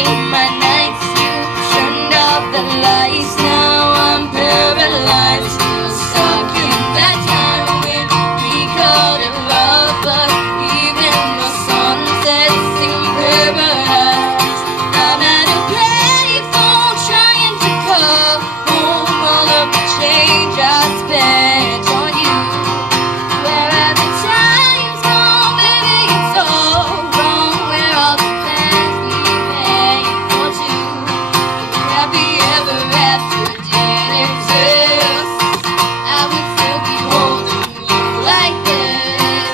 stayed my nights. You turned off the lights. Now I'm paralyzed. Still stuck in that time when we called it love, but even the sunsets seem paradise. I'm at a payphone trying to call home all of the change I spent on you. Where are the times gone, baby? It's all wrong. Where all the plans we made for two? Happy ever after didn't exist. I would still be holding you like this.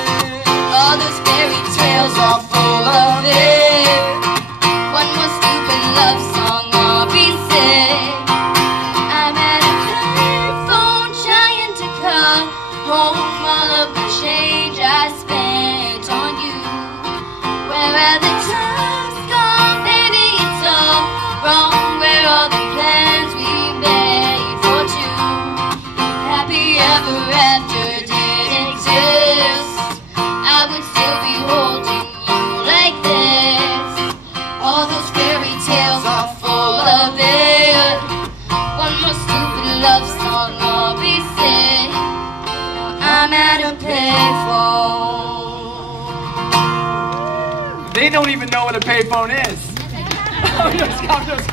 All those fairy tales are full of it. One more stupid love song, I'll be sick. I'm at a payphone trying to call home all of the change I spent on you. Where are the times gone, baby? It's all wrong. Where are the plans we made for two? Happy ever after didn't exist. I would still be holding you like this. All those fairy tales are full of it. One more stupid love song, I'll be sick. Now I'm at a payphone. They don't even know what a payphone is. I'm just